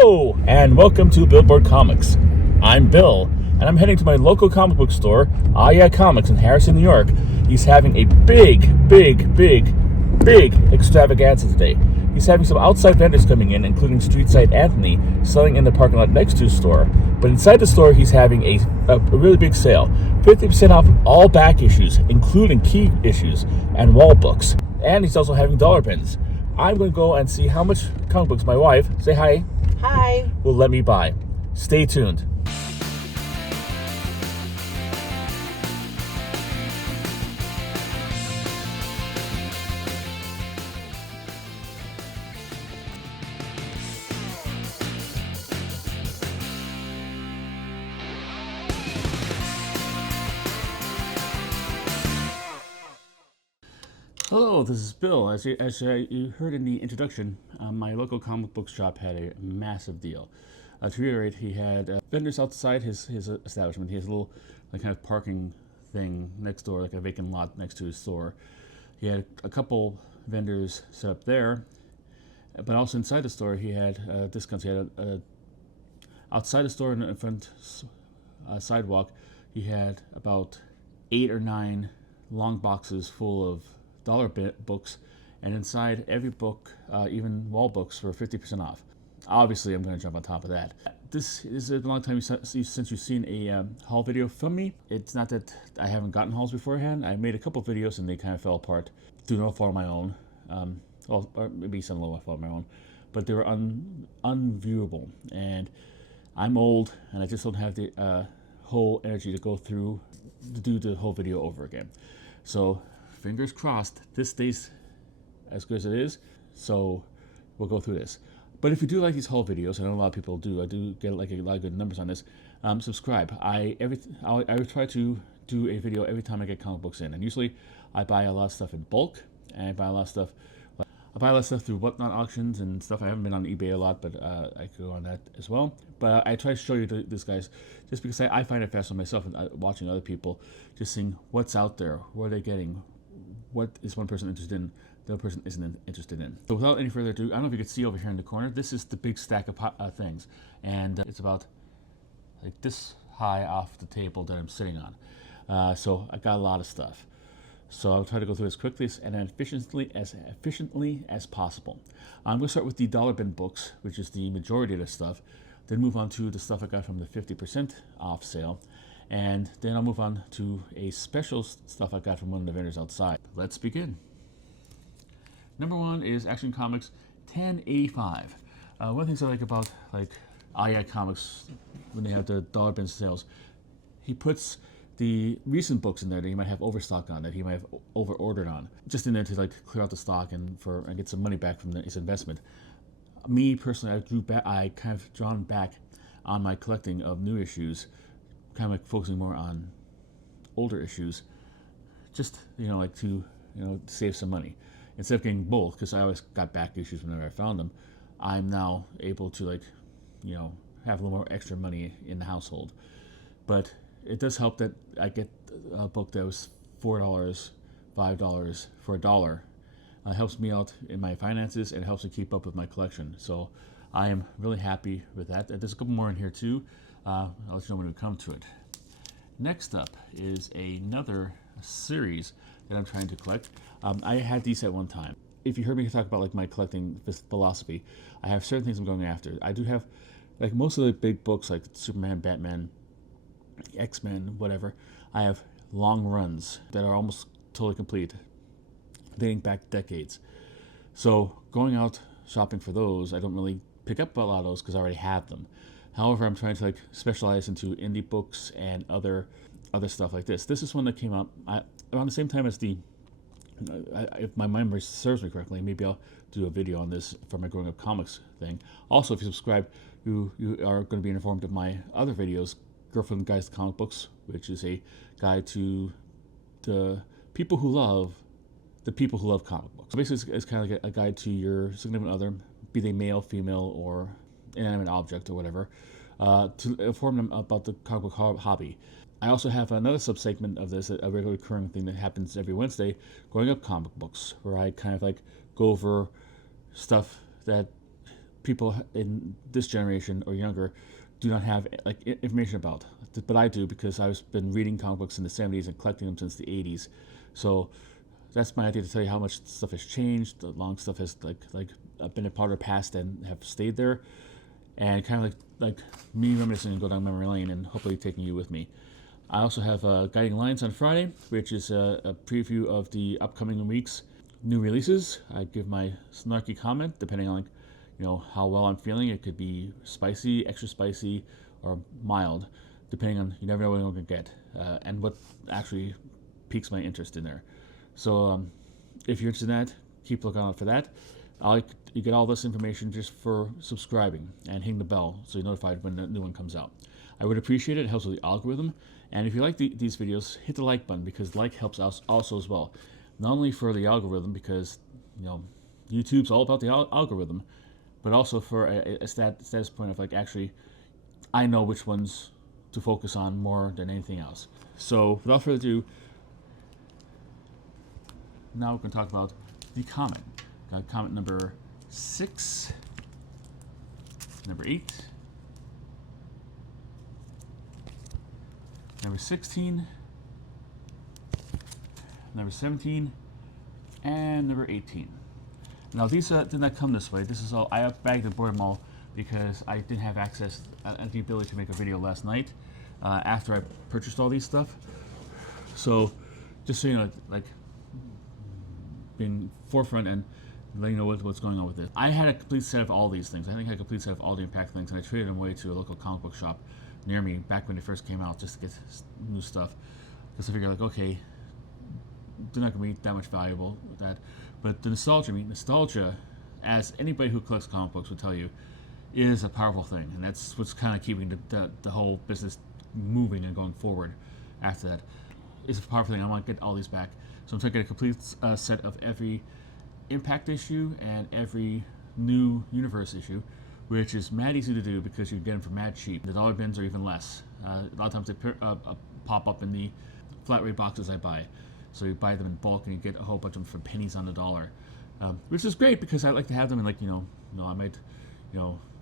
Hello, and welcome to Billboard Comics. I'm Bill, and I'm heading to my local comic book store, Yeah Comics in Harrison, New York. He's having a big extravaganza today. He's having some outside vendors coming in, including Streetside Anthony, selling in the parking lot next to his store. But inside the store, he's having a really big sale. 50% off all back issues, including key issues and wall books. And he's also having dollar bins. I'm going to go and see how much comic books my wife, say hi, Hi. will let me buy. Stay tuned. Hello, this is Bill. As you heard in the introduction, my local comic book shop had a massive deal. To reiterate, he had vendors outside his establishment. He has a little kind of parking thing next door, like a vacant lot next to his store. He had a couple vendors set up there, but also inside the store he had discounts. He had outside the store in front sidewalk, he had about 8 or 9 long boxes full of dollar books, and inside every book, even wall books, for 50% off. Obviously, I'm going to jump on top of that. This is a long time since you've seen a haul video from me. It's not that I haven't gotten hauls beforehand. I made a couple videos and they kind of fell apart through no fault of my own. Well, or maybe some little fault of my own, but they were unviewable. And I'm old, and I just don't have the whole energy to go through to do the whole video over again. So fingers crossed this stays as good as it is, so we'll go through this. But if you do like these haul videos, I know a lot of people do, I do get like a lot of good numbers on this, subscribe. I try to do a video every time I get comic books in, and usually I buy a lot of stuff in bulk, and I buy a lot of stuff through Whatnot auctions and stuff. I haven't been on eBay a lot, but I could go on that as well. But I try to show you this, guys, just because I find it fascinating myself, and watching other people, just seeing what's out there, what are they getting, what is one person interested in, the other person isn't interested in. So without any further ado, I don't know if you can see over here in the corner, this is the big stack of things. And it's about like this high off the table that I'm sitting on. So I got a lot of stuff. So I'll try to go through as quickly and efficiently as possible. I'm going to start with the dollar bin books, which is the majority of the stuff. Then move on to the stuff I got from the 50% off sale. And then I'll move on to a special stuff I got from one of the vendors outside. Let's begin. Number one is Action Comics 1085. One of the things I like about Yeah Comics when they have the dollar bin sales, he puts the recent books in there that he might have overstock on, that he might have over-ordered on, just in there to clear out the stock and get some money back from his investment. Me personally, I kind of drawn back on my collecting of new issues, kind of focusing more on older issues, just to save some money instead of getting both, because I always got back issues whenever I found them. I'm now able to have a little more extra money in the household, but it does help that I get a book that was $4, $5 for $1. Helps me out in my finances and helps me keep up with my collection. So I am really happy with that. There's a couple more in here too. I'll let you know when we come to it. Next up is another series that I'm trying to collect. I had these at one time. If you heard me talk about my collecting philosophy, I have certain things I'm going after. I do have most of the big books like Superman, Batman, X-Men, whatever. I have long runs that are almost totally complete, dating back decades. So going out shopping for those, I don't really pick up a lot of those because I already have them. However, I'm trying to specialize into indie books and other stuff like this. This is one that came out around the same time as if my memory serves me correctly, maybe I'll do a video on this for my Growing Up Comics thing. Also, if you subscribe, you are going to be informed of my other videos, Girlfriend Guides to Comic Books, which is a guide to the people who love comic books. So basically, it's kind of like a guide to your significant other, be they male, female, or inanimate object or whatever, to inform them about the comic book hobby. I also have another subsegment of this, a regular recurring thing that happens every Wednesday, Growing Up Comic Books, where I kind of go over stuff that people in this generation or younger do not have like information about. But I do, because I've been reading comic books in the 70s and collecting them since the 80s. So that's my idea, to tell you how much stuff has changed. The long stuff has been a part of the past and have stayed there, and kind of like me reminiscing and go down memory lane, and hopefully taking you with me. I also have Guiding Lines on Friday, which is a preview of the upcoming week's new releases. I give my snarky comment depending on how well I'm feeling. It could be spicy, extra spicy, or mild, depending on, you never know what I'm going to get, and what actually piques my interest in there. So if you're interested in that, keep looking out for that. You get all this information just for subscribing and hitting the bell so you're notified when the new one comes out. I would appreciate it. It helps with the algorithm. And if you like these videos, hit the like button, because like helps us also as well. Not only for the algorithm, because YouTube's all about the algorithm, but also for a status point of actually, I know which ones to focus on more than anything else. So without further ado, now we're going to talk about the comment. Got comment number 6, number 8, number 16, number 17, and number 18. Now these did not come this way. This is all, I bagged and boarded them all because I didn't have access and the ability to make a video last night after I purchased all these stuff. So just so you know, being forefront and letting you know what's going on with this. I had a complete set of all these things. I think I had a complete set of all the Impact things, and I traded them away to a local comic book shop near me back when they first came out, just to get new stuff. Because I figured, okay, they're not going to be that much valuable with that. But the nostalgia, as anybody who collects comic books would tell you, is a powerful thing, and that's what's kind of keeping the whole business moving and going forward. After that, it's a powerful thing. I want to get all these back, so I'm trying to get a complete set of every Impact issue and every new Universe issue, which is mad easy to do because you can get them for mad cheap. The dollar bins are even less. A lot of times they pop up in the flat rate boxes I buy. So you buy them in bulk and you get a whole bunch of them for pennies on the dollar, which is great because I like to have them. And I might,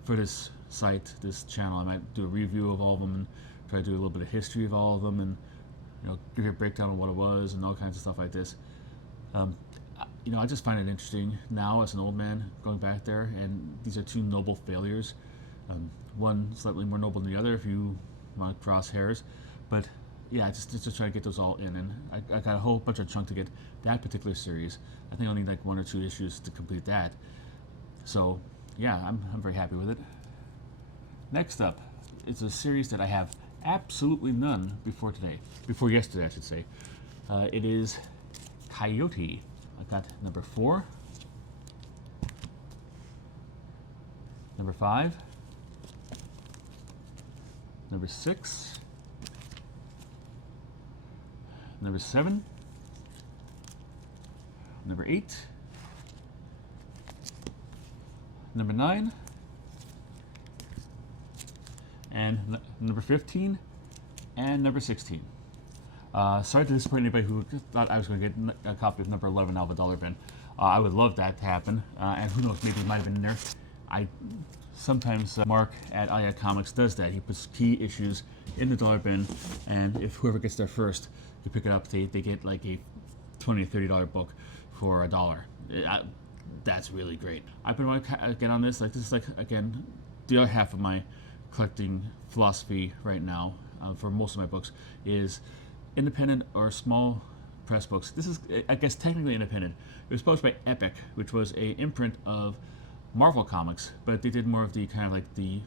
for this site, this channel, I might do a review of all of them and try to do a little bit of history of all of them, and give you a breakdown of what it was and all kinds of stuff like this. I just find it interesting now as an old man going back there, and these are two noble failures. One slightly more noble than the other if you want to cross hairs, but yeah, just try to get those all in, and I got a whole bunch of chunk to get that particular series. I think I'll need 1 or 2 issues to complete that. So yeah, I'm very happy with it. Next up, it's a series that I have absolutely none before yesterday, I should say. It is Coyote. I got number 4, number 5, number 6, number 7, number 8, number 9, and number 15, and number 16. Sorry to disappoint anybody who thought I was going to get a copy of number 11 out of a dollar bin. I would love that to happen, and who knows, maybe it might have been in there. Sometimes Mark at Aya Comics does that. He puts key issues in the dollar bin, and if whoever gets there first, you pick it up, they get like a $20 or $30 book for $1. That's really great. I've been wanting to get on this. This is again, the other half of my collecting philosophy right now for most of my books is independent or small press books. This is, I guess, technically independent. It was published by Epic, which was an imprint of Marvel Comics, but they did more of the kind of the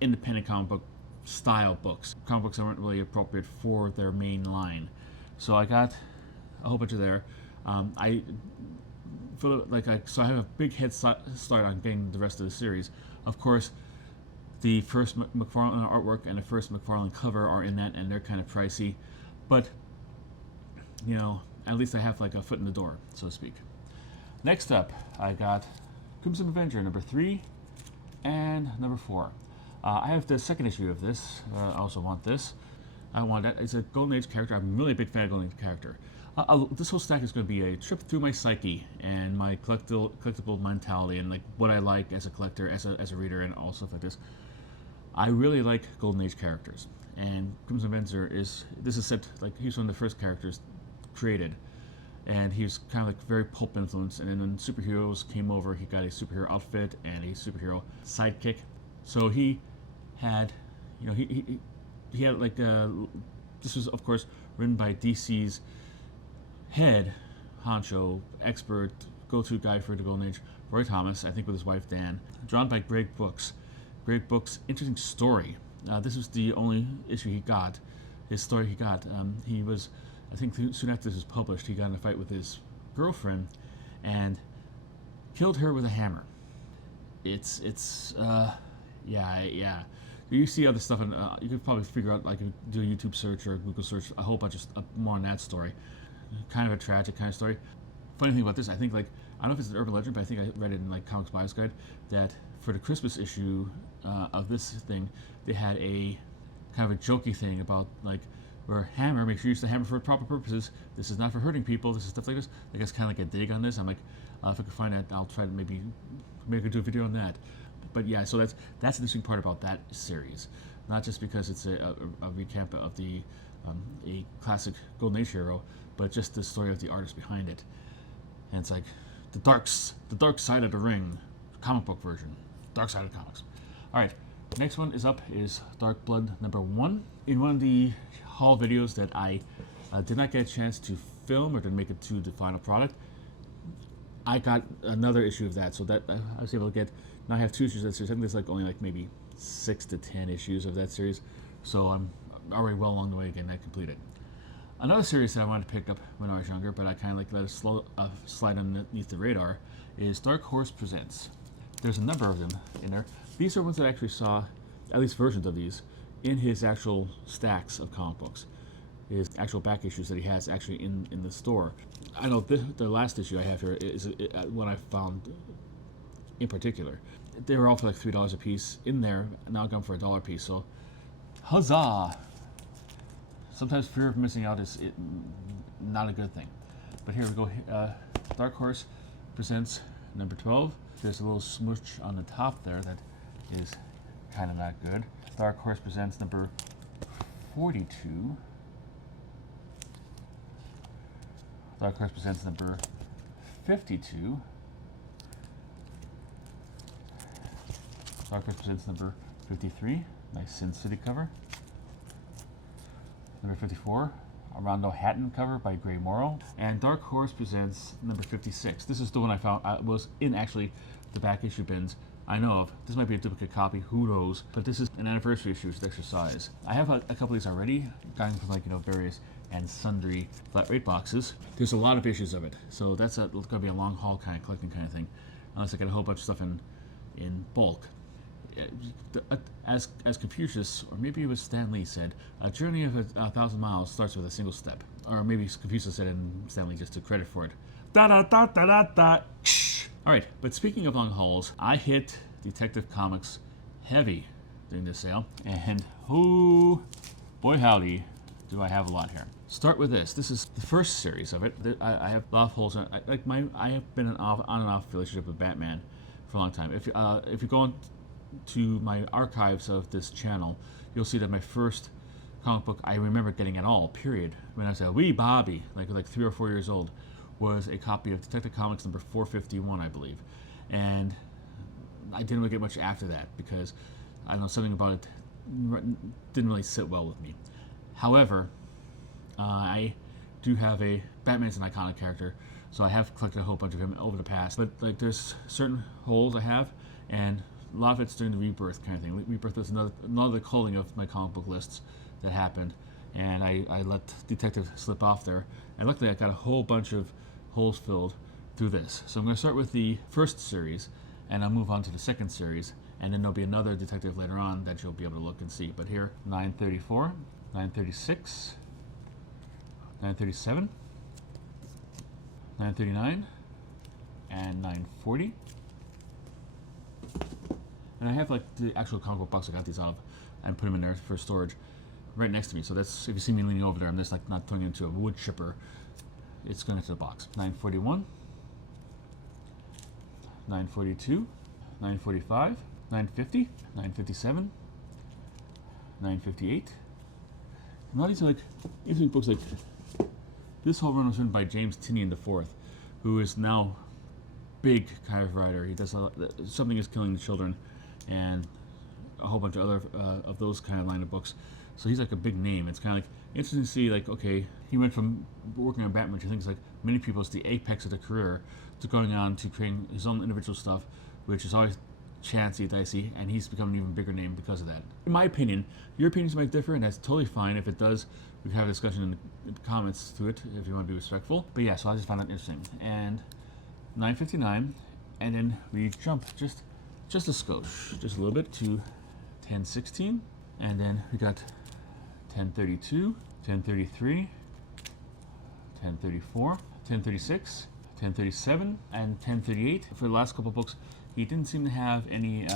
independent comic book style books. Comic books that weren't really appropriate for their main line. So I got a whole bunch of there. I have a big head start on getting the rest of the series. Of course, the first McFarlane artwork and the first McFarlane cover are in that, and they're kind of pricey. But, at least I have a foot in the door, so to speak. Next up, I got Crimson Avenger number 3 and number 4. I have the second issue of this. I also want this. I want that. It's a Golden Age character. I'm really a big fan of Golden Age character. This whole stack is going to be a trip through my psyche and my collectible mentality and like what I like as a collector, as a reader, and all stuff like this. I really like Golden Age characters, and Crimson Venser this is set like he's one of the first characters created, and he was kind of like very pulp influenced. And then when superheroes came over, he got a superhero outfit and a superhero sidekick. So he had, you know, he had like this was of course written by DC's head honcho expert go-to guy for the Golden Age, Roy Thomas, I think with his wife Dan, drawn by Greg Brooks. Greg Brooks, interesting story. This was the only issue he got, his story he got. He was, I think soon after this was published, he got in a fight with his girlfriend and killed her with a hammer. Yeah. You see other stuff, and you could probably figure out, like, do a YouTube search or a Google search, a whole bunch of more on that story. Kind of a tragic kind of story. Funny thing about this, I think, like, I don't know if it's an urban legend, but I think I read it in like Comics Buyer's Guide that for the Christmas issue of this thing, they had a kind of a jokey thing about like where hammer, make sure you use the hammer for proper purposes. This is not for hurting people. This is stuff like this. I guess kind of like a dig on this. I'm like, if I can find it, I'll try to maybe I could do a video on that. But yeah, so that's the interesting part about that series, not just because it's a recap of the a classic Golden Age hero, but just the story of the artist behind it. And it's like the dark side of the ring, comic book version, Dark Side of Comics. All right, next one is Dark Blood #1. In one of the haul videos that I did not get a chance to film or to make it to the final product, I got another issue of that, so that I was able to get. Now I have 2 issues of that series. I think there's like only like maybe 6 to 10 issues of that series, so I'm already well along the way getting that completed. Another series that I wanted to pick up when I was younger, but I kind of like let it slide underneath the radar, is Dark Horse Presents. There's a number of them in there. These are ones that I actually saw, at least versions of these, in his actual stacks of comic books. His actual back issues that he has actually in the store. I know the last issue I have here is one I found in particular. They were all for like $3 a piece in there, and now gone for $1 a piece, so huzzah! Sometimes fear of missing out is not a good thing. But here we go. Dark Horse Presents #12. There's a little smooch on the top there that is kind of not good. Dark Horse Presents #42. Dark Horse Presents #52. Dark Horse Presents #53. Nice Sin City cover. #54, a Rondo Hatton cover by Gray Morrow. And Dark Horse Presents #56. This is the one I found was in actually the back issue bins I know of. This might be a duplicate copy, who knows, but this is an anniversary issue, it's extra size. I have a couple of these already, gotten from like, you know, various and sundry flat rate boxes. There's a lot of issues of it, so that's going to be a long haul kind of collecting kind of thing, unless I get a whole bunch of stuff in bulk. As Confucius, or maybe it was Stan Lee, said, a journey of 1,000 miles starts with a single step. Or maybe Confucius said it and Stan Lee just took credit for it. Da da da da da da. Alright, but speaking of long hauls, I hit Detective Comics heavy during this sale, and oh boy howdy, do I have a lot here. Start with this. This is the first series of it. I have a lot of holes. I have been on and off relationship with Batman for a long time. If you go on to my archives of this channel, you'll see that my first comic book I remember getting at all, period, when I was a wee Bobby, like 3 or 4 years old, was a copy of Detective Comics #451, I believe. And I didn't really get much after that because I don't know, something about it didn't really sit well with me. However, I do have Batman's an iconic character, so I have collected a whole bunch of him over the past. But like, there's certain holes I have, and a lot of it's during the Rebirth kind of thing. Rebirth was another culling of my comic book lists that happened, and I let Detective slip off there. And luckily I got a whole bunch of holes filled through this. So I'm going to start with the first series, and I'll move on to the second series, and then there'll be another Detective later on that you'll be able to look and see. But here, 934, 936, 937, 939, and 940. And I have like the actual comic book box I got these out of, and put them in there for storage right next to me. So that's, if you see me leaning over there, I'm just like not throwing it into a wood chipper. it's going to the box. 941, 942, 945, 950, 957, 958. And a lot of these are like interesting books. Like this whole run was written by James Tinian IV, who is now big kayak writer. He does Something Is Killing the Children, and a whole bunch of other of those kind of line of books. So he's like a big name. It's kind of like interesting to see, like, okay, he went from working on Batman, which I think is like many people, it's the apex of the career, to going on to creating his own individual stuff, which is always chancy, dicey, and he's become an even bigger name because of that. In my opinion, your opinions might differ, and that's totally fine. If it does, we can have a discussion in the comments to it if you want to be respectful. But yeah, so I just found that interesting. And 959, and then we jump just a skosh, just a little bit, to 1016, and then we got 1032, 1033, 1034, 1036, 1037, and 1038. For the last couple of books, he didn't seem to have any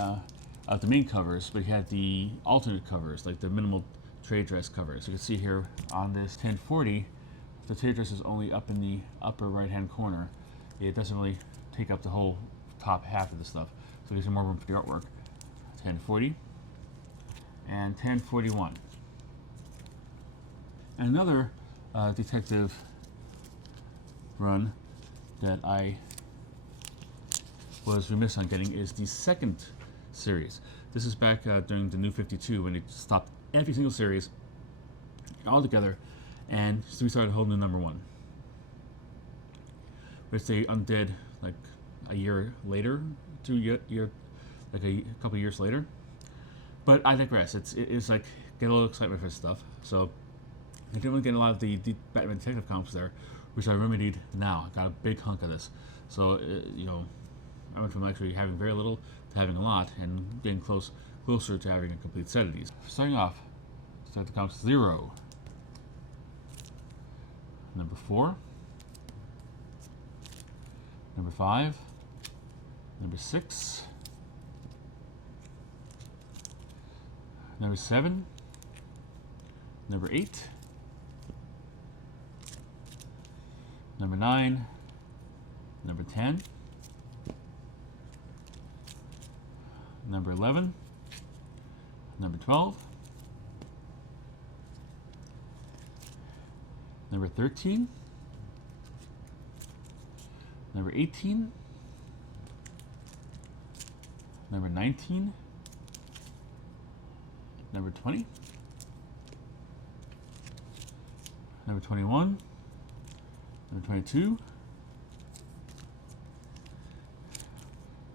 of the main covers, but he had the alternate covers, like the minimal trade dress covers. You can see here on this 1040, the trade dress is only up in the upper right-hand corner. It doesn't really take up the whole top half of the stuff, so there's more room for the artwork. 1040 and 1041. And another detective run that I was remiss on getting is the second series. This is back during the New 52 when they stopped every single series all together, and so we started holding the number one, which they undid like a year later, like a couple years later. But I digress. It's like get a little excitement for this stuff. So I didn't really get a lot of the Batman Detective comics there, which I remedied now. I got a big hunk of this. So you know, I went from actually having very little to having a lot, and getting closer to having a complete set of these. Starting off, start the comics 0, number 4, number 5, number 6, number 7, number 8, number 9, number 10, number 11, number 12, number 13, number 18, number 19, number 20, number 21, number 22,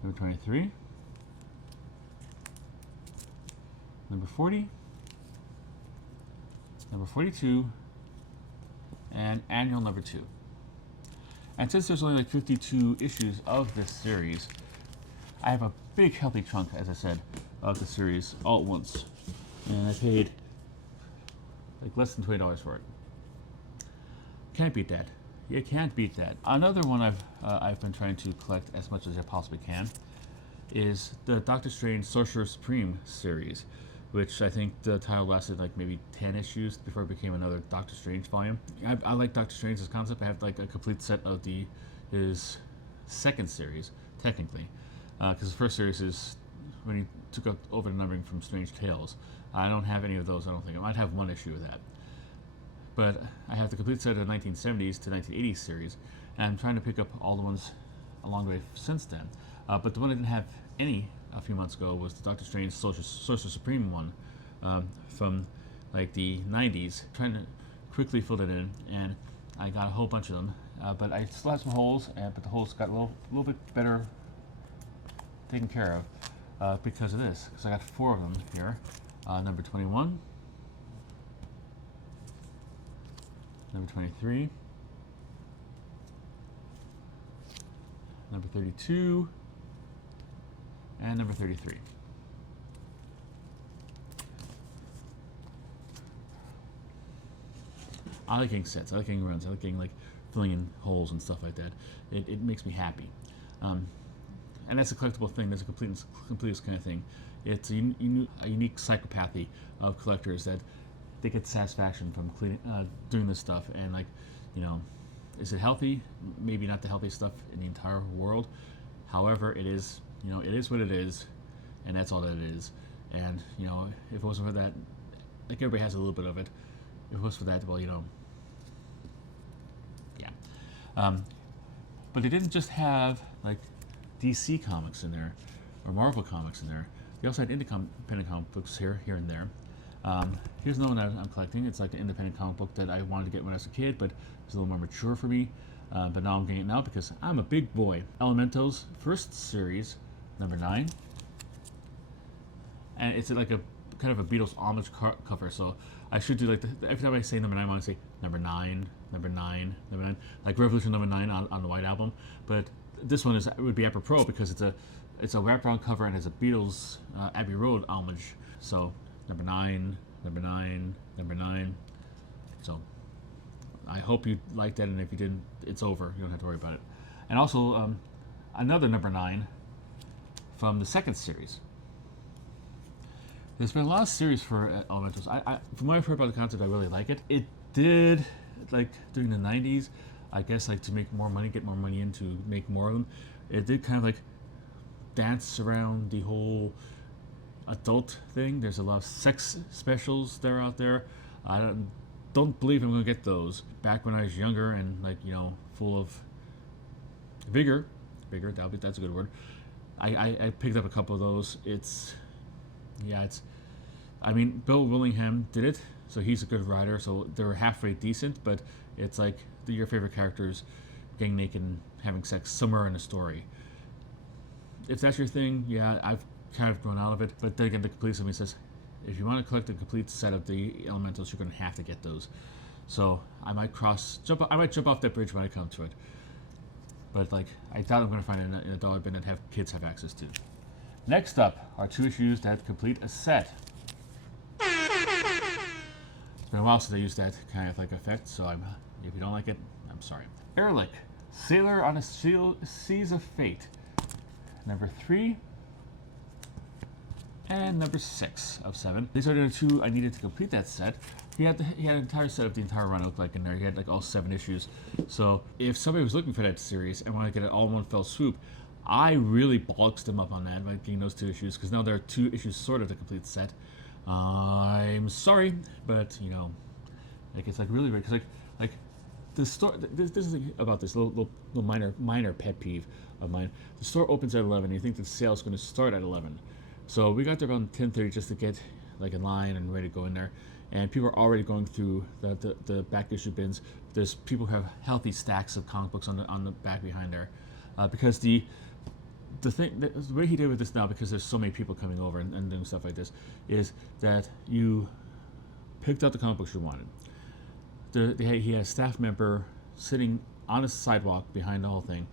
number 23, number 40, number 42, and annual number 2. And since there's only like 52 issues of this series, I have a big healthy chunk, as I said, of the series all at once. And I paid like less than $20 for it. Can't beat that. You can't beat that. Another one I've been trying to collect as much as I possibly can is the Doctor Strange Sorcerer Supreme series, which I think the title lasted like maybe 10 issues before it became another Doctor Strange volume. I like Doctor Strange's concept. I have like a complete set of his second series, technically, because the first series is when he took over the numbering from Strange Tales. I don't have any of those, I don't think. I might have one issue of that. But I have the complete set of the 1970s to 1980s series, and I'm trying to pick up all the ones along the way since then. But the one I didn't have any a few months ago was the Doctor Strange Sorcerer Supreme one from like the 90s. Trying to quickly fill it in, and I got a whole bunch of them. But I still have some holes, but the holes got a little bit better taken care of because of this. Because I got 4 of them here. Number 21, number 23, number 32, and number 33. I like getting sets. I like getting runs. I like getting like filling in holes and stuff like that. It makes me happy, and that's a collectible thing. There's a completeness kind of thing. It's a unique psychopathy of collectors that they get satisfaction from doing this stuff, and like, you know, Is it healthy? Maybe not the healthiest stuff in the entire world. However, it is, it is what it is, and that's all that it is. And if it wasn't for that, like everybody has a little bit of it. If it was for that, well, yeah. But they didn't just have like DC comics in there or Marvel comics in there. They also had independent comic books here and there. Here's another one I'm collecting. It's like an independent comic book that I wanted to get when I was a kid, but it's a little more mature for me. But now I'm getting it now because I'm a big boy. Elementos first series, number 9, and it's like a kind of a Beatles homage cover. So I should do like every time I say number 9, I want to say number 9, number 9, number 9, like Revolution number 9 on the White Album. But this one would be apropos because it's a wraparound cover and it's a Beatles Abbey Road homage. So number 9, number 9, number 9. So I hope you liked that, and if you didn't, it's over. You don't have to worry about it. And also another number 9 from the second series. There's been a lot of series for Elementals. From what I've heard about the concept, I really like it. It did, like during the 90s, I guess, like to make more money, get more money in to make more of them. It did kind of like dance around the whole adult thing. There's a lot of sex specials that are out there. I don't believe I'm gonna get those. Back when I was younger and like full of vigor, that's a good word. I picked up a couple of those. I mean, Bill Willingham did it, so he's a good writer. So they're halfway decent, but it's like your favorite characters getting naked and having sex somewhere in the story. If that's your thing, yeah, I've kind of grown out of it. But then again, the complete somebody says, if you want to collect a complete set of the Elementals, you're going to have to get those. So I might jump off that bridge when I come to it. But like, I doubt I'm going to find it in a dollar bin that kids have access to. Next up are 2 issues that complete a set. It's been a while since I used that kind of like effect, so if you don't like it, I'm sorry. Erlich, Sailor on a Seas of Fate, number 3 and number 6 of 7. These are the 2 I needed to complete that set. He had an entire set of the entire run looked like in there. He had like all 7 issues. So if somebody was looking for that series and wanted to get it all in one fell swoop, I really boxed them up on that by getting those 2 issues, because now there are 2 issues sort of the complete set. I'm sorry, but like it's like really weird because like the store. This is about this little minor pet peeve of mine. The store opens at 11. You think the sale's going to start at 11, so we got there around 10:30 just to get like in line and ready to go in there. And people are already going through the back issue bins. There's people who have healthy stacks of comic books on the back behind there, because the way he did with this now, because there's so many people coming over and doing stuff like this, is that you picked out the comic books you wanted. He had a staff member sitting on a sidewalk behind the whole thing,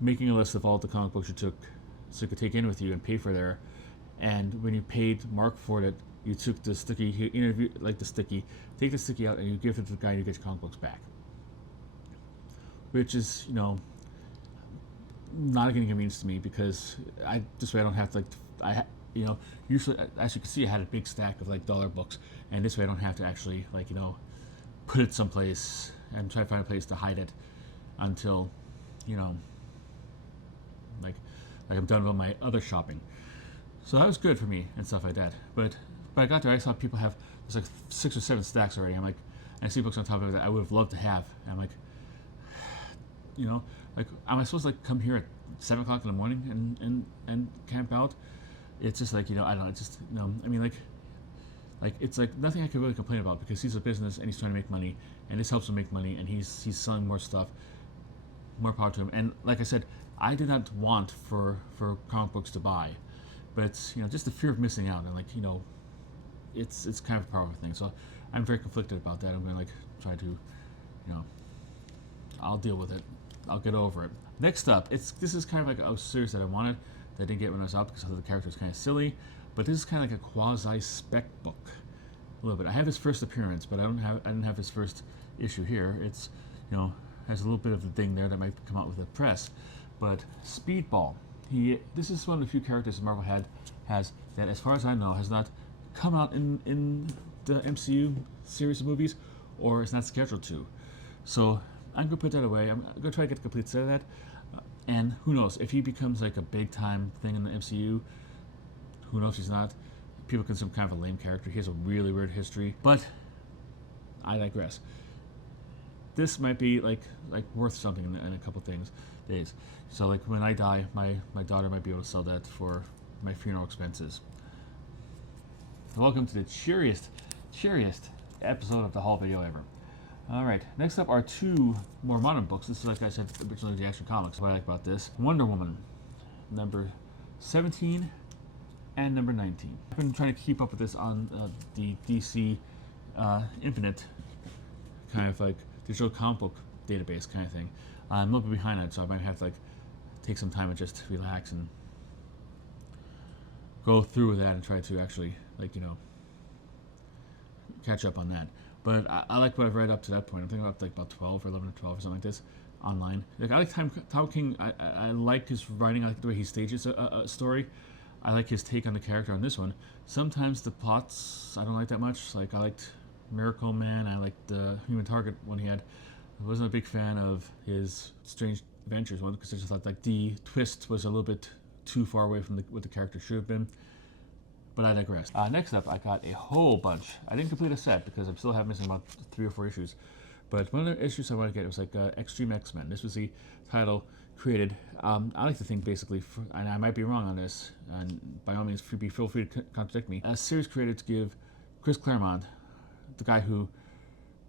making a list of all the comic books you took, so you could take in with you and pay for there. And when you paid Mark for it, you took the sticky, take the sticky out and you give it to the guy and you get your comic books back. Which is, not an inconvenience to me, because this way I don't have to usually, as you can see, I had a big stack of like dollar books, and this way I don't have to actually put it someplace and try to find a place to hide it until like I'm done with my other shopping. So that was good for me and stuff like that. But I got there, I saw people have there's like 6 or 7 stacks already. I'm like, and I see books on top of it that I would have loved to have. And I'm like, like, am I supposed to come here at 7 o'clock in the morning and camp out? It's just like, I don't know, it's just, I mean, like it's like nothing I can really complain about, because he's a business and he's trying to make money, and this helps him make money, and he's selling more stuff, more power to him. And like I said, I did not want for comic books to buy, but just the fear of missing out, and it's kind of a powerful thing. So I'm very conflicted about that. I'm gonna try to, I'll deal with it. I'll get over it. Next up, this is kind of like a series that I wanted that I didn't get when I was out because the character was kind of silly, but this is kind of like a quasi-spec book, a little bit. I have his first appearance, but I didn't have his first issue here. It's has a little bit of the thing there that might come out with the press, but Speedball. This is one of the few characters Marvel has that, as far as I know, has not come out in the MCU series of movies, or is not scheduled to. So I'm gonna put that away. I'm gonna try to get a complete set of that. And who knows if he becomes like a big time thing in the MCU? Who knows? He's not. People consider him kind of a lame character. He has a really weird history, but I digress. This might be like worth something in a couple days. So like when I die, my daughter might be able to sell that for my funeral expenses. Welcome to the cheeriest episode of the Haul video ever. All right, next up are two more modern books. This is, like I said originally, the Action Comics. What I like about this: Wonder Woman, number 17 and number 19. I've been trying to keep up with this on the DC Infinite kind of like digital comic book database kind of thing. I'm a little bit behind on it, so I might have to like take some time and just relax and go through with that and try to actually catch up on that. But I like what I've read up to that point. I'm thinking about 12 or 11 or 12 or something like this online. Like I like Tom King. I like his writing. I like the way he stages a story. I like his take on the character on this one. Sometimes the plots I don't like that much. Like I liked Miracle Man. I liked the Human Target one he had. I wasn't a big fan of his Strange Adventures one because I just thought like the twist was a little bit too far away from what the character should have been. But I digress. Next up, I got a whole bunch. I didn't complete a set because I'm still missing about 3 or 4 issues. But one of the issues I wanted to get was like Extreme X-Men. This was the title created. I like to think basically, and I might be wrong on this, and by all means, feel free to contradict me. A series created to give Chris Claremont, the guy who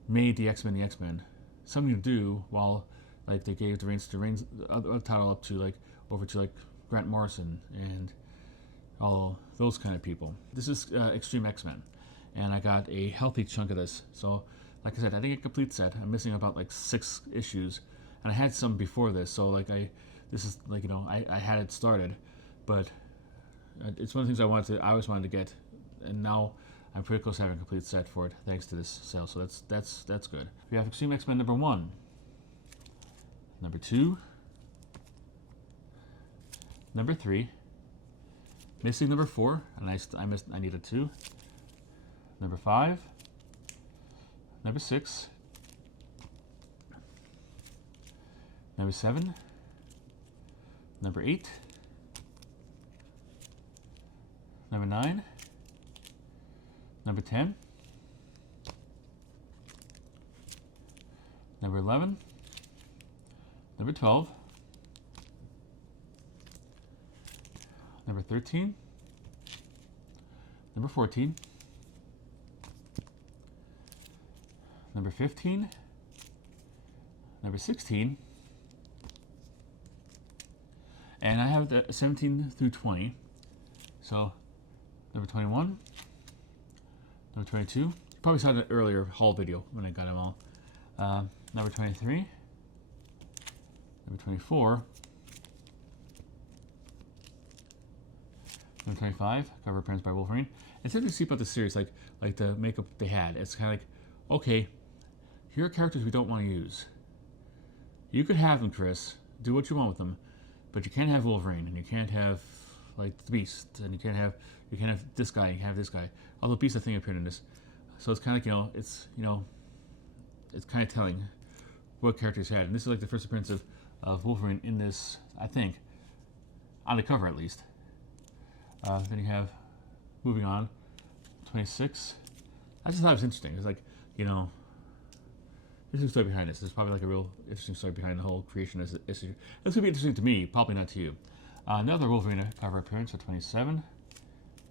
made the X-Men, something to do while like they gave the reins title up to over to Grant Morrison and all those kind of people. This is Extreme X-Men, and I got a healthy chunk of this. So, like I said, I didn't get a complete set. I'm missing about 6 issues, and I had some before this. So I had it started, but it's one of the things I always wanted to get, and now I'm pretty close to having a complete set for it thanks to this sale. So that's good. We have Extreme X-Men number 1, number 2, number 3. Missing number 4, and I needed 2. Number 5, number 6, number 7, number 8, number 9, number 10, number 11, number 12, number 13, number 14, number 15, number 16, and I have the 17 through 20. So number 21, number 22. You probably saw the earlier haul video when I got them all. Number 23, number 24. Number 25, cover appearance by Wolverine. It's interesting to see about the series, like the makeup they had. It's kind of like, okay, here are characters we don't want to use. You could have them, Chris. Do what you want with them, but you can't have Wolverine, and you can't have the Beast, and you can't have this guy. You can have this guy. Although Beast, I think, appeared in this, so it's kind of it's kind of telling what characters had. And this is like the first appearance of Wolverine in this, I think, on the cover at least. Then you have, moving on, 26. I just thought it was interesting. It's like, interesting story behind this. There's probably like a real interesting story behind the whole creation of this issue. This would be interesting to me, probably not to you. Another Wolverine cover appearance at 27.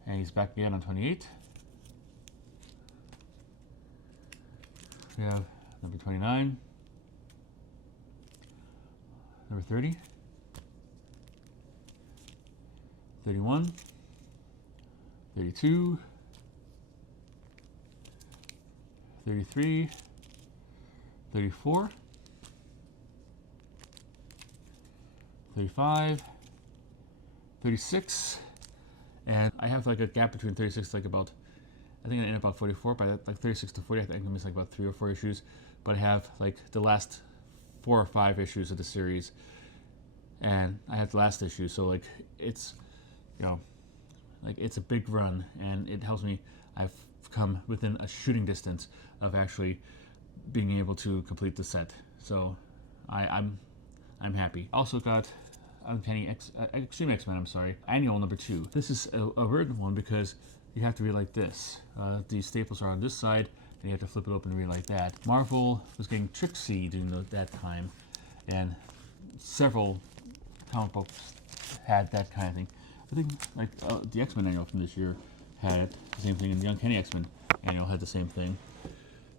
And he's back again on 28. We have number 29. Number 30. 31. 32, 33, 34, 35, 36, and I have like a gap between 36 I think I end up about 44, but 36 to 40 I think I miss about 3 or 4 issues, but I have like the last 4 or 5 issues of the series, and I have the last issue, so it's it's a big run, and it helps me. I've come within a shooting distance of actually being able to complete the set. So I'm happy. Also got Extreme X-Men, I'm sorry, annual number 2. This is a weird one because you have to read like this. The staples are on this side, and you have to flip it open and read like that. Marvel was getting tricksy during that time, and several comic books had that kind of thing. I think like the X-Men annual from this year had the same thing, and the Uncanny X-Men annual had the same thing,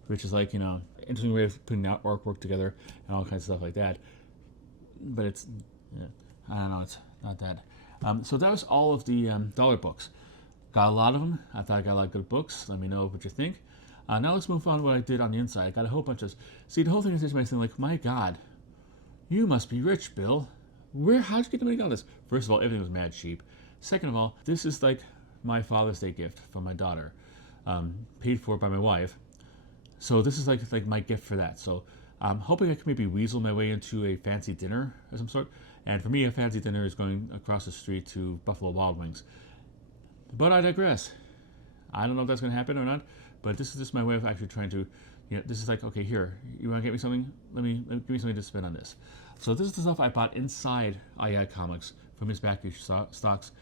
which is like, interesting way of putting out artwork together and all kinds of stuff like that. But it's, yeah, I don't know, it's not that. So that was all of the dollar books. Got a lot of them. I thought I got a lot of good books. Let me know what you think. Now let's move on to what I did on the inside. I got a whole bunch of, see, the whole thing is just saying like, my God, you must be rich, Bill. How'd you get the money on this? First of all, everything was mad cheap. Second of all, this is like my Father's Day gift from my daughter, paid for by my wife. So this is like my gift for that. So I'm hoping I can maybe weasel my way into a fancy dinner of some sort. And for me, a fancy dinner is going across the street to Buffalo Wild Wings. But I digress. I don't know if that's going to happen or not, but this is just my way of actually trying to, this is like, okay, here, you want to get me something? Let me give me something to spend on this. So this is the stuff I bought inside IAI Comics from his back issue stocks.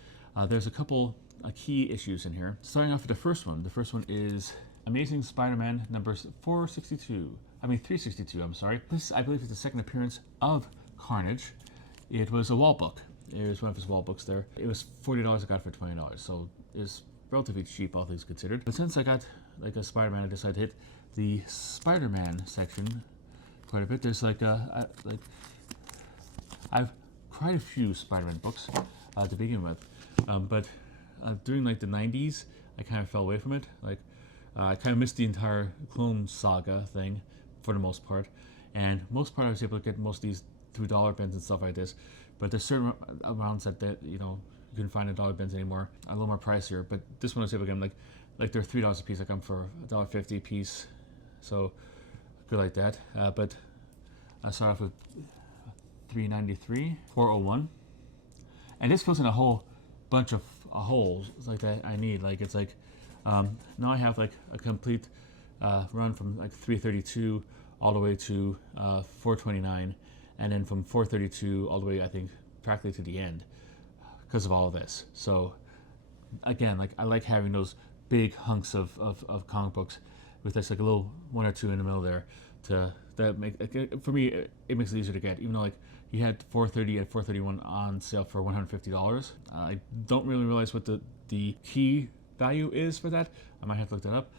There's a couple key issues in here. Starting off with the first one. The first one is Amazing Spider-Man numbers 362, I'm sorry. This, I believe, is the second appearance of Carnage. It was a wall book. It was one of his wall books there. It was $40, I got it for $20, so it's relatively cheap, all things considered. But since I got like a Spider-Man, I decided to hit the Spider-Man section quite a bit. There's like I've quite a few Spider-Man books to begin with, but during like the 90s, I kind of fell away from it. Like I kind of missed the entire Clone Saga thing for the most part, and most part I was able to get most of these through dollar bins and stuff like this. But there's certain amounts that you couldn't find in dollar bins anymore, a little more pricier. But this one I was able to get them like they're $3 a piece. I come for $1.50 a piece, so good like that. But I start off with $3.93, $4.01, and this fills in a whole bunch of holes like that I need. Like it's like now I have like a complete run from like $3.32 all the way to $4.29, and then from $4.32 all the way, I think, practically to the end because of all of this. So again, like I like having those big hunks of comic books with just like a little one or two in the middle there that make, for me, it makes it easier to get. Even though like he had $4.30 and $4.31 on sale for $150. I don't really realize what the key value is for that. I might have to look that up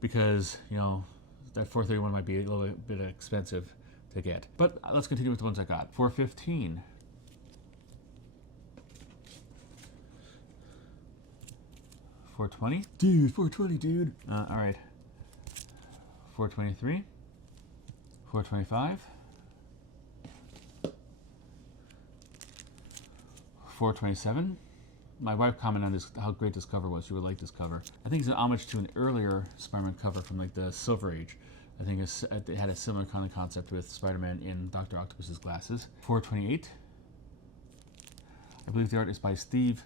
because that $4.31 might be a little bit expensive to get. But let's continue with the ones I got. $4.15. $4.20. Dude, $4.20, dude. All right. $4.23. $4.25. $4.27. My wife commented on this, how great this cover was. She would like this cover. I think it's an homage to an earlier Spider-Man cover from like the Silver Age. I think it had a similar kind of concept with Spider-Man in Dr. Octopus's glasses. $4.28. I believe the art is by Steve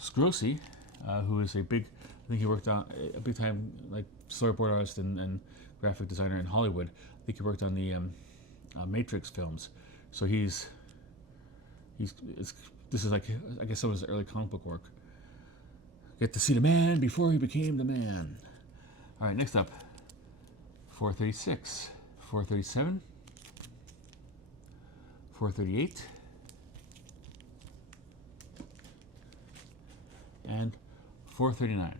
Scrossi, who is I think he worked on a big time like storyboard artist and graphic designer in Hollywood. I think he worked on the Matrix films. So this is like, I guess, some of his early comic book work. Get to see the man before he became the man. All right, next up, $4.36, $4.37, $4.38, and $4.39,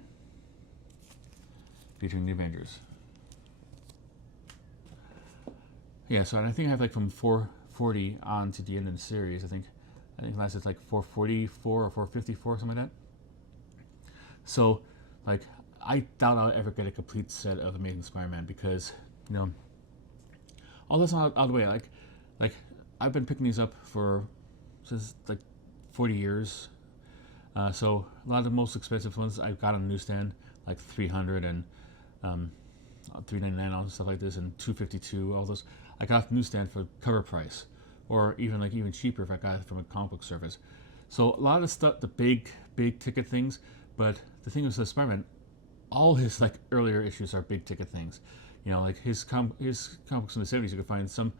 featuring the Avengers. Yeah, so I think I have like from $4.40 on to the end of the series. I think last it's like $4.44 or $4.54, something like that. So, like, I doubt I'll ever get a complete set of Amazing Spider-Man because, all that's out of the way. Like I've been picking these up since like 40 years. So a lot of the most expensive ones I've got on the newsstand, like $300 and $3.99, all stuff like this, and $2.52, all those. I got the newsstand for cover price, or even cheaper if I got it from a comic book service. So a lot of the stuff, the big ticket things. But the thing is, Spider-Man, all his like earlier issues are big ticket things. You know, like his comics in the 70s, you could find some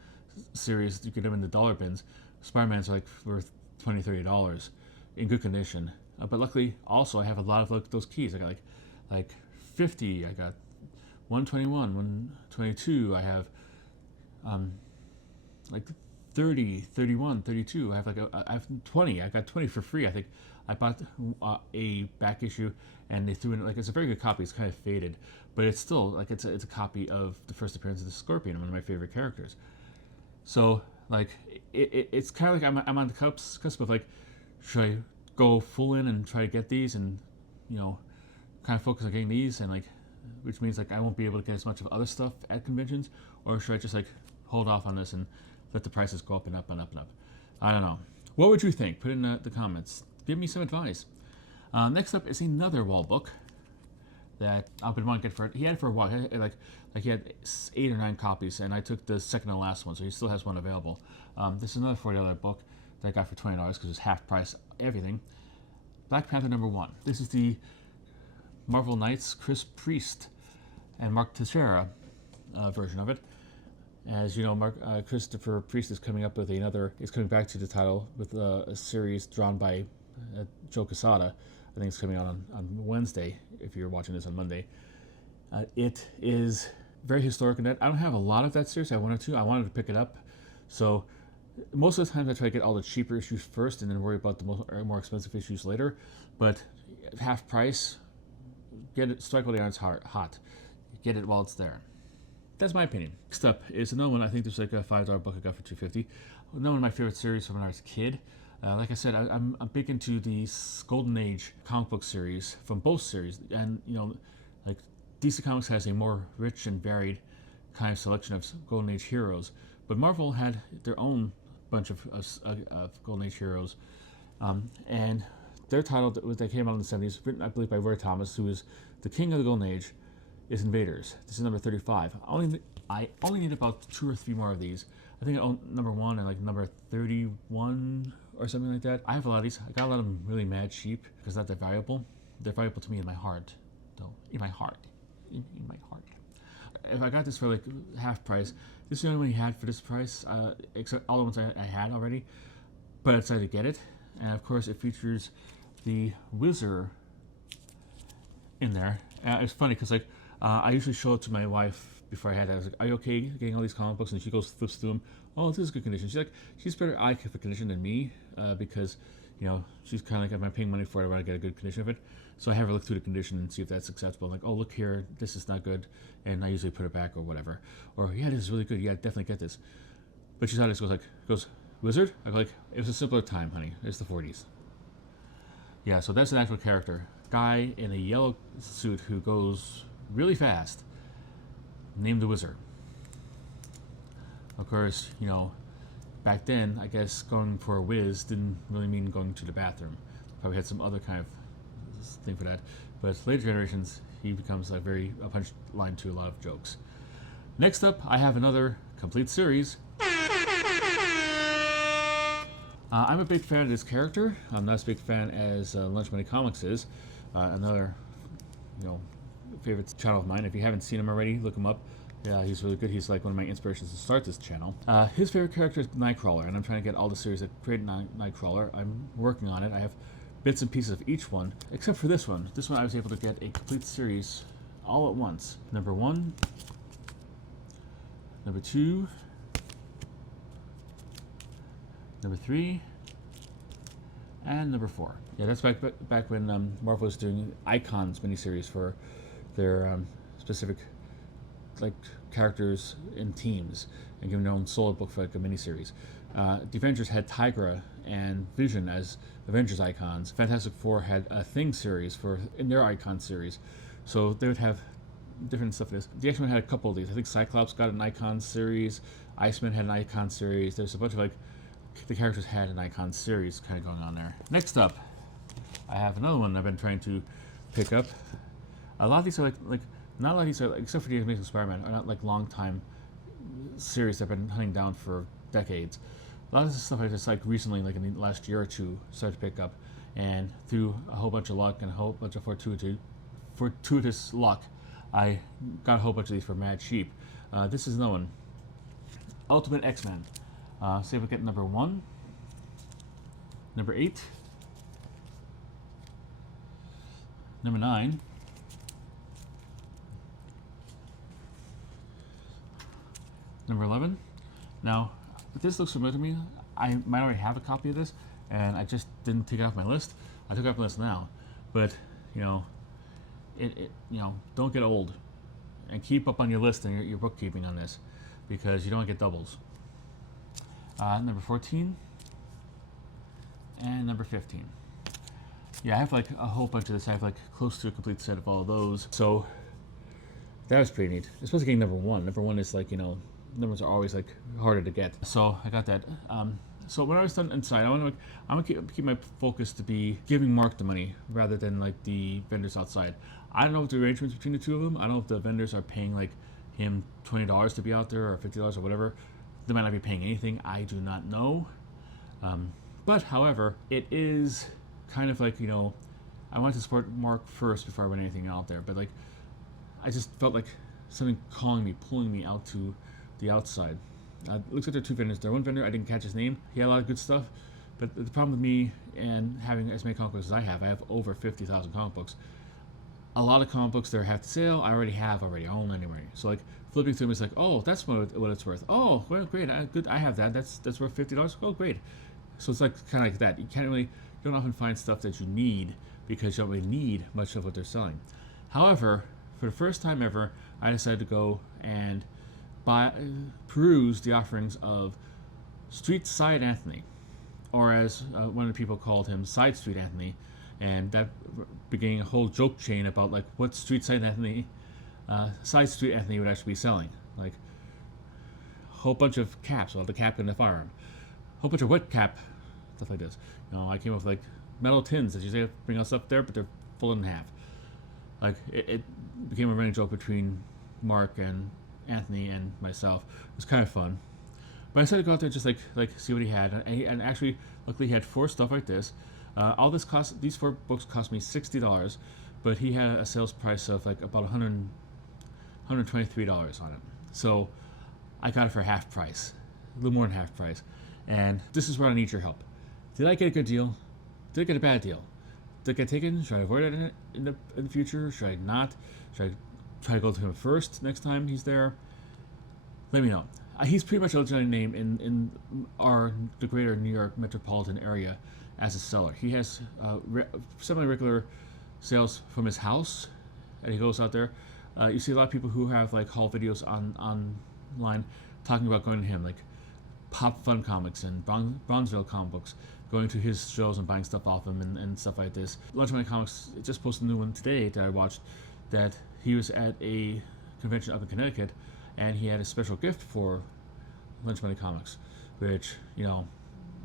series you could get them in the dollar bins. Spider-Man's are like worth $20, $30 in good condition. But luckily, also I have a lot of those keys. I got like 50. I got 121, 122. I have like 30, 31, 32. I have 20. I got 20 for free. I think I bought a back issue, and they threw in it's a very good copy. It's kind of faded, but it's still it's a copy of the first appearance of the Scorpion, one of my favorite characters. So it's kind of I'm on the cusp of should I go full in and try to get these, and kind of focus on getting these, and which means I won't be able to get as much of other stuff at conventions, or should I just hold off on this and let the prices go up and up and up and up? I don't know. What would you think? Put in the comments. Give me some advice. Next up is another wall book that I've been wanting to get for. He had it for a while. He had 8 or 9 copies, and I took the second to last one, so he still has one available. This is another $40 book that I got for $20 because it's half price everything. Black Panther #1. This is the Marvel Knights Chris Priest and Mark Teixeira version of it. As you know, Christopher Priest is coming up with is coming back to the title with a series drawn by Joe Quesada. I think it's coming out on Wednesday, if you're watching this on Monday. It is very historic in that I don't have a lot of that series. I wanted to pick it up. So most of the time I try to get all the cheaper issues first and then worry about the more expensive issues later. But half price, get it, strike while the iron's hot. Get it while it's there. That's my opinion. Next up is another one. I think there's a $5 book I got for $2.50. Another one of my favorite series from when I was a kid. Like I said, I'm big into the Golden Age comic book series from both series, and DC Comics has a more rich and varied kind of selection of Golden Age heroes, but Marvel had their own bunch of Golden Age heroes, and their title that came out in the 70s, written I believe by Roy Thomas, who is the king of the Golden Age, is Invaders. This is number 35. I only need about 2 or 3 more of these. I think I own number 1 and number 31 or something like that. I have a lot of these. I got a lot of them really mad cheap because they're valuable. They're valuable to me in my heart, though. In my heart. In my heart. If I got this for half price, this is the only one he had for this price, except all the ones I had already. But I decided to get it. And of course, it features the Wizard in there. It's funny because I usually show it to my wife before I had it. I was like, "Are you okay getting all these comic books?" And she flips through them. "Oh, this is good condition." She's better eye for condition than me because she's kind of am I paying money for it? I want to get a good condition of it. So I have her look through the condition and see if that's acceptable. I'm "Oh, look here, this is not good," and I usually put it back or whatever. Or "Yeah, this is really good. Yeah, definitely get this." But she's honest. Goes Wizard. I go it was a simpler time, honey. It's the 40s. Yeah, so that's an actual character. Guy in a yellow suit who goes really fast, named the Wizard. Of course, back then, I guess going for a whiz didn't really mean going to the bathroom. Probably had some other kind of thing for that. But later generations, he becomes a punchline to a lot of jokes. Next up, I have another complete series. I'm a big fan of this character. I'm not as big a fan as Lunch Money Comics is. Another, favorite channel of mine. If you haven't seen him already, look him up. Yeah, he's really good. He's one of my inspirations to start this channel. His favorite character is Nightcrawler, and I'm trying to get all the series that created Nightcrawler. I'm working on it. I have bits and pieces of each one, except for this one. This one I was able to get a complete series all at once. Number 1, number 2, number 3, and number 4. Yeah, that's back when Marvel was doing Icons miniseries for their specific characters and teams, and giving their own solo book for a miniseries. The Avengers had Tigra and Vision as Avengers icons. Fantastic Four had a Thing series in their icon series, so they would have different stuff. The X-Men had a couple of these. I think Cyclops got an icon series. Iceman had an icon series. There's a bunch of the characters had an icon series kind of going on there. Next up, I have another one I've been trying to pick up. A lot of these are not a lot of these are except for the Amazing Spider-Man, are not long time series I've been hunting down for decades. A lot of this stuff I just recently, in the last year or two, started to pick up, and through a whole bunch of luck and a whole bunch of fortuitous luck, I got a whole bunch of these for mad cheap. This is another one. Ultimate X-Men. See if we get number 1, number 8, number 9, number 11. Now, this looks familiar to me. I might already have a copy of this, and I just didn't take it off my list. I took it off my list now, but you know, don't get old, and keep up on your list and your bookkeeping on this, because you don't want to get doubles. Number 14 and number 15. Yeah, I have like a whole bunch of this. I have like close to a complete set of all of those. So that was pretty neat. Especially getting number 1. Number 1 is like, numbers are always like harder to get. So I got that. So when I was done inside, I'm gonna keep my focus to be giving Mark the money rather than like the vendors outside. I don't know what the arrangements between the two of them. I don't know if the vendors are paying like him $20 to be out there or $50 or whatever. They might not be paying anything. I do not know. But however, it is kind of like, I wanted to support Mark first before I went anything out there. But like, I just felt like something calling me, pulling me out to the outside. It looks like there are 2 vendors. There one vendor, I didn't catch his name. He had a lot of good stuff. But the problem with me and having as many comic books as I have over 50,000 comic books. A lot of comic books that are half the sale, I already own anyway. So like flipping through them is like, oh, that's what it's worth. Oh, well, great, good, I have that. That's worth $50. Oh, great. So it's like kind of like that. You don't often find stuff that you need because you don't really need much of what they're selling. However, for the first time ever, I decided to go and peruse the offerings of Street Side Anthony, or as one of the people called him, Side Street Anthony, and that began a whole joke chain about like what Side Street Anthony would actually be selling, like a whole bunch of caps, well, the cap and the firearm, a whole bunch of wet cap, stuff like this. I came up with like metal tins that you say bring us up there, but they're full in half. Like it became a running joke between Mark and Anthony and myself. It was kind of fun. But I decided to go out there just like see what he had, and actually, luckily, he had 4 stuff like this. These 4 books cost me $60, but he had a sales price of like about $123 on it. So I got it for half price, a little more than half price. And this is where I need your help. Did I get a good deal? Did I get a bad deal? Did I get taken? Should I avoid it in the future? Should I not? Should I try to go to him first next time he's there? Let me know. He's pretty much a legendary name in the greater New York metropolitan area as a seller. He has semi-regular sales from his house, and he goes out there. You see a lot of people who have like haul videos online talking about going to him, like Pop Fun Comics and Bronzeville comic books, going to his shows and buying stuff off him and stuff like this. Lunch Money Comics just posted a new one today that I watched, that he was at a convention up in Connecticut, and he had a special gift for Lunch Money Comics, which,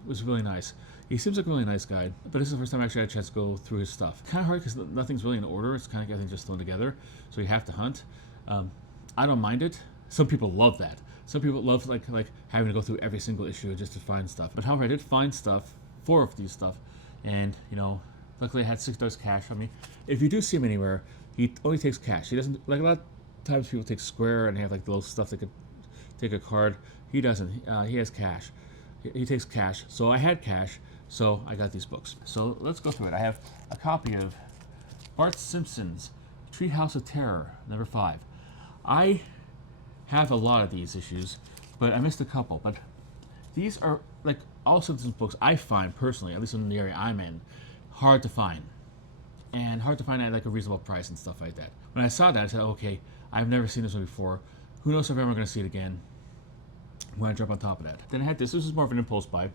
was really nice. He seems like a really nice guy, but this is the first time I actually had a chance to go through his stuff. Kind of hard because nothing's really in order. It's kind of everything just thrown together, so you have to hunt. I don't mind it. Some people love that. Some people love like having to go through every single issue just to find stuff. But however, I did find stuff, 4 of these stuff, and luckily I had $6 cash on me. If you do see him anywhere, he only takes cash. He doesn't, like a lot of times people take Square and they have like little stuff they could take a card. He doesn't. He has cash. He takes cash. So I had cash, so I got these books. So let's go through it. I have a copy of Bart Simpson's Treehouse of Terror, number 5. I have a lot of these issues, but I missed a couple. But these are like all Simpsons books I find personally, at least in the area I'm in, hard to find. And hard to find at like a reasonable price and stuff like that. When I saw that, I said, okay, I've never seen this one before. Who knows if I'm ever going to see it again when I jump on top of that. Then I had this. This was more of an impulse buy.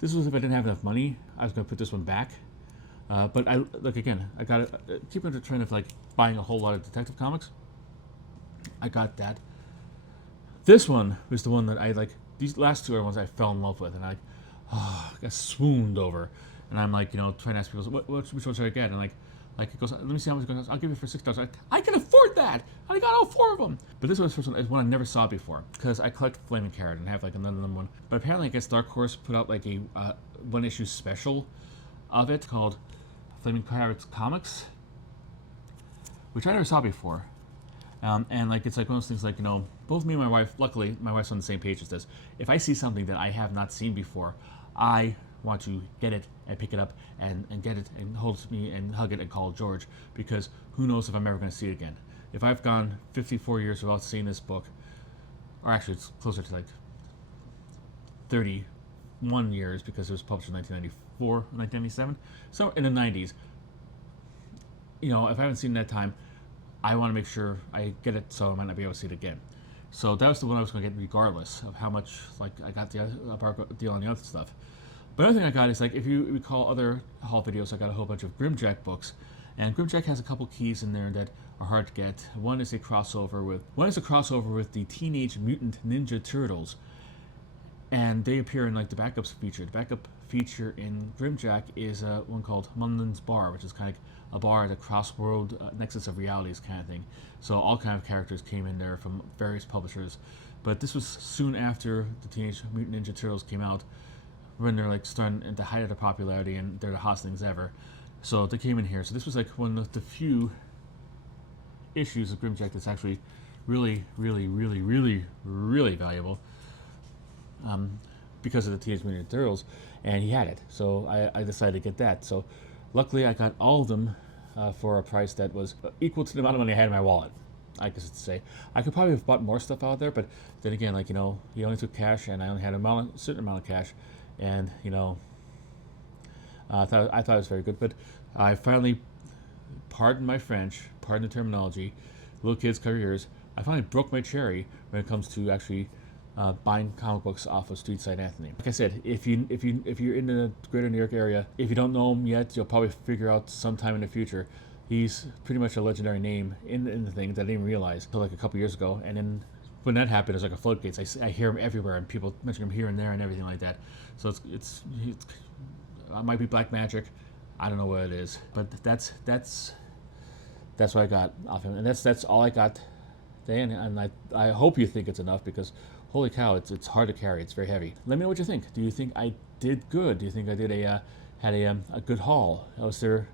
This was if I didn't have enough money, I was going to put this one back. But I got it. Keeping the trend of like buying a whole lot of detective comics. I got that. This one was the one that I like. These last 2 are ones I fell in love with, and I got swooned over. And I'm like, trying to ask people, which one should I get? And like it goes, let me see how much it goes. I'll give it for $6. I can afford that. I got all 4 of them. But this one's first one is one I never saw before, because I collect Flaming Carrot and have like another one. But apparently, I guess Dark Horse put out like a 1-issue special of it called Flaming Carrot Comics, which I never saw before. And like it's like one of those things like, you know, both me and my wife, luckily my wife's on the same page as this. If I see something that I have not seen before, I want to get it and pick it up and get it and hold me and hug it and call George, because who knows if I'm ever going to see it again. If I've gone 54 years without seeing this book, or actually it's closer to like 31 years because it was published in 1994, 1997, so in the 90s, you know, if I haven't seen it in that time, I want to make sure I get it so I might not be able to see it again. So that was the one I was going to get regardless of how much like I got the deal on the other stuff. But another thing I got is, like, if you recall other haul videos, I got a whole bunch of Grimjack books, and Grimjack has a couple keys in there that are hard to get. One is a crossover with the Teenage Mutant Ninja Turtles, and they appear in like the backups feature. The backup feature in Grimjack is one called Munden's Bar, which is kind of a bar at a crossworld nexus of realities kind of thing. So all kind of characters came in there from various publishers, but this was soon after the Teenage Mutant Ninja Turtles came out, when they're like starting at the height of their popularity and they're the hottest things ever. So they came in here. So this was like one of the few issues of Grimjack that's actually really, really, really, really, really valuable, because of the Teenage Mutant Ninja Turtles, and he had it. So I decided to get that. So luckily I got all of them for a price that was equal to the amount of money I had in my wallet, I guess to say. I could probably have bought more stuff out there, but then again, like, you know, he only took cash and I only had a certain amount of cash, and, you know, I thought it was very good. But I finally, pardon my French, pardon the terminology, little kids cover your ears, I finally broke my cherry when it comes to actually buying comic books off of Street Side Anthony. Like I said, if you're in the greater New York area, if you don't know him yet, you'll probably figure out sometime in the future. He's pretty much a legendary name in the thing that I didn't realize until like a couple years ago. And then when that happened, it was like a floodgates. I hear him everywhere, and people mention him here and there and everything like that. So it's it might be black magic. I don't know what it is, but that's what I got off him, and that's all I got. And I hope you think it's enough, because holy cow, it's hard to carry. It's very heavy. Let me know what you think. Do you think I did good? Do you think I did had a good haul? Was there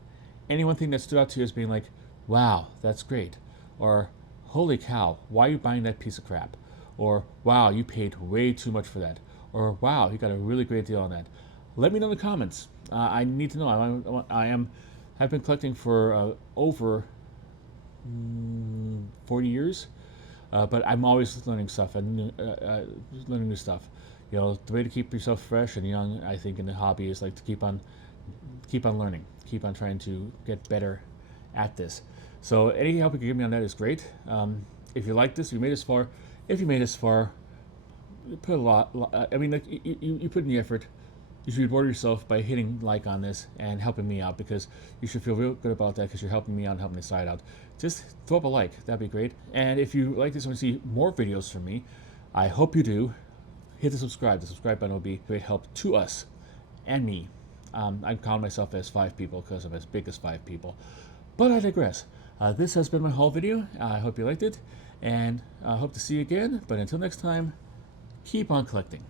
any one thing that stood out to you as being like, wow, that's great, or holy cow, why are you buying that piece of crap? Or wow, you paid way too much for that. Or wow, you got a really great deal on that. Let me know in the comments. I need to know. I've been collecting for over 40 years, but I'm always learning stuff and learning new stuff. You know, the way to keep yourself fresh and young, I think, in the hobby is like to keep on learning, keep on trying to get better at this. So any help you can give me on that is great. If you like this, if you made this far, you put a lot. I mean, like you put in the effort. You should reward yourself by hitting like on this and helping me out, because you should feel real good about that, because you're helping me out and helping the site out. Just throw up a like, that'd be great. And if you like this and want to see more videos from me, I hope you do, hit the subscribe. The subscribe button will be great help to us and me. I count myself as 5 people because I'm as big as 5 people. But I digress. This has been my haul video. I hope you liked it, and I hope to see you again. But until next time, keep on collecting.